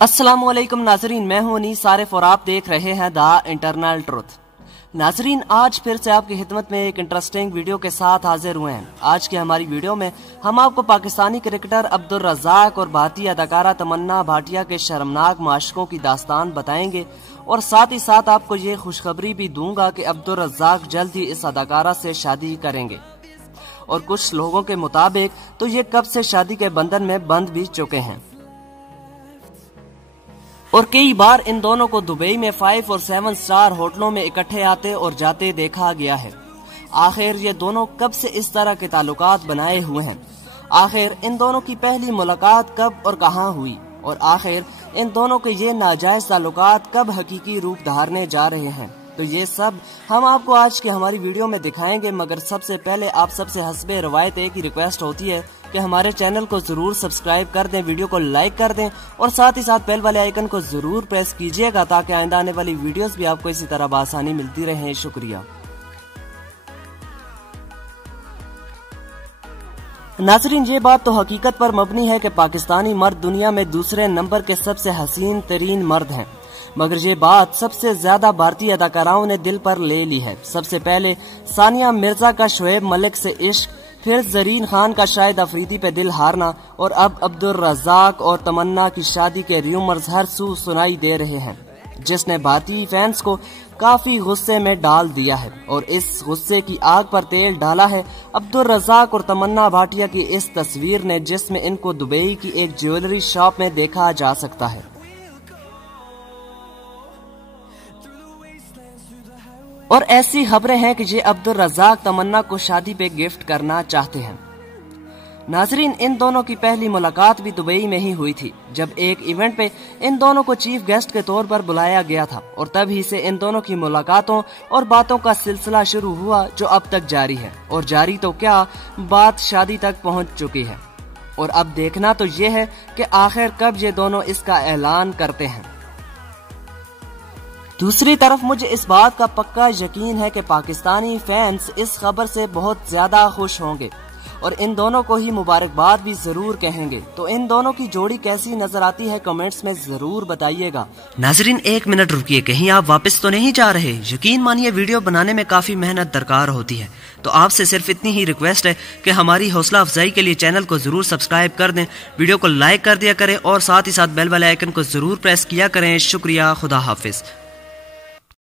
अस्सलामुअलैकुम नाजरीन, मैं हूं अनीस आरिफ और आप देख रहे हैं द इंटरनल ट्रुथ। नाजरीन, आज फिर से आपकी खिदमत में एक इंटरेस्टिंग वीडियो के साथ हाजिर हुए हैं। आज की हमारी वीडियो में हम आपको पाकिस्तानी क्रिकेटर अब्दुल रज़ाक और भारतीय अदाकारा तमन्ना भाटिया के शर्मनाक माशकों की दास्तान बताएंगे और साथ ही साथ आपको ये खुशखबरी भी दूंगा कि अब्दुल रज़ाक जल्द ही इस अदाकारा से शादी करेंगे और कुछ लोगों के मुताबिक तो ये कब से शादी के बंधन में बंध भी चुके हैं और कई बार इन दोनों को दुबई में 5 और 7 स्टार होटलों में इकट्ठे आते और जाते देखा गया है। आखिर ये दोनों कब से इस तरह के ताल्लुकात बनाए हुए हैं? आखिर इन दोनों की पहली मुलाकात कब और कहां हुई? और आखिर इन दोनों के ये नाजायज ताल्लुकात कब हकीकी रूप धारने जा रहे हैं? तो ये सब हम आपको आज की हमारी वीडियो में दिखाएंगे, मगर सबसे पहले आप सबसे हस्बे रवायत एक ही रिक्वेस्ट होती है कि हमारे चैनल को जरूर सब्सक्राइब कर दें, वीडियो को लाइक कर दें और साथ ही साथ बेल वाले आइकन को जरूर प्रेस कीजिएगा ताकि आइंदा आने वाली वीडियोस भी आपको इसी तरह बआसानी मिलती रहे। शुक्रिया। नाजरीन, ये बात तो हकीकत पर मबनी है कि पाकिस्तानी मर्द दुनिया में दूसरे नंबर के सबसे हसीन तरीन मर्द हैं, मगर ये बात सबसे ज्यादा भारतीय अदाकाराओं ने दिल पर ले ली है। सबसे पहले सानिया मिर्जा का शोएब मलिक से इश्क, फिर जरीन खान का शाहिद अफरीदी पे दिल हारना और अब अब्दुल रज़ाक और तमन्ना की शादी के रूमर्स हर सू सुनाई दे रहे हैं, जिसने भारतीय फैंस को काफी गुस्से में डाल दिया है। और इस गुस्से की आग पर तेल डाला है अब्दुल रज़ाक और तमन्ना भाटिया की इस तस्वीर ने, जिसमें इनको दुबई की एक ज्वेलरी शॉप में देखा जा सकता है। और ऐसी खबरें हैं कि ये अब्दुल रज़ाक तमन्ना को शादी पे गिफ्ट करना चाहते हैं। नाजरीन, इन दोनों की पहली मुलाकात भी दुबई में ही हुई थी, जब एक इवेंट पे इन दोनों को चीफ गेस्ट के तौर पर बुलाया गया था और तभी से इन दोनों की मुलाकातों और बातों का सिलसिला शुरू हुआ, जो अब तक जारी है। और जारी तो क्या, बात शादी तक पहुंच चुकी है। और अब देखना तो ये है कि आखिर कब ये दोनों इसका ऐलान करते हैं। दूसरी तरफ मुझे इस बात का पक्का यकीन है कि पाकिस्तानी फैंस इस खबर से बहुत ज्यादा खुश होंगे और इन दोनों को ही मुबारकबाद भी जरूर कहेंगे। तो इन दोनों की जोड़ी कैसी नजर आती है कमेंट्स में जरूर बताइएगा। नाजरीन, 1 मिनट रुकिए, कहीं आप वापस तो नहीं जा रहे? यकीन मानिए वीडियो बनाने में काफी मेहनत दरकार होती है, तो आपसे सिर्फ इतनी ही रिक्वेस्ट है कि हमारी हौसला अफजाई के लिए चैनल को जरूर सब्सक्राइब कर दें, वीडियो को लाइक कर दिया करें और साथ ही साथ बेल वाले आइकन को जरूर प्रेस किया करें। शुक्रिया। खुदा हाफिज।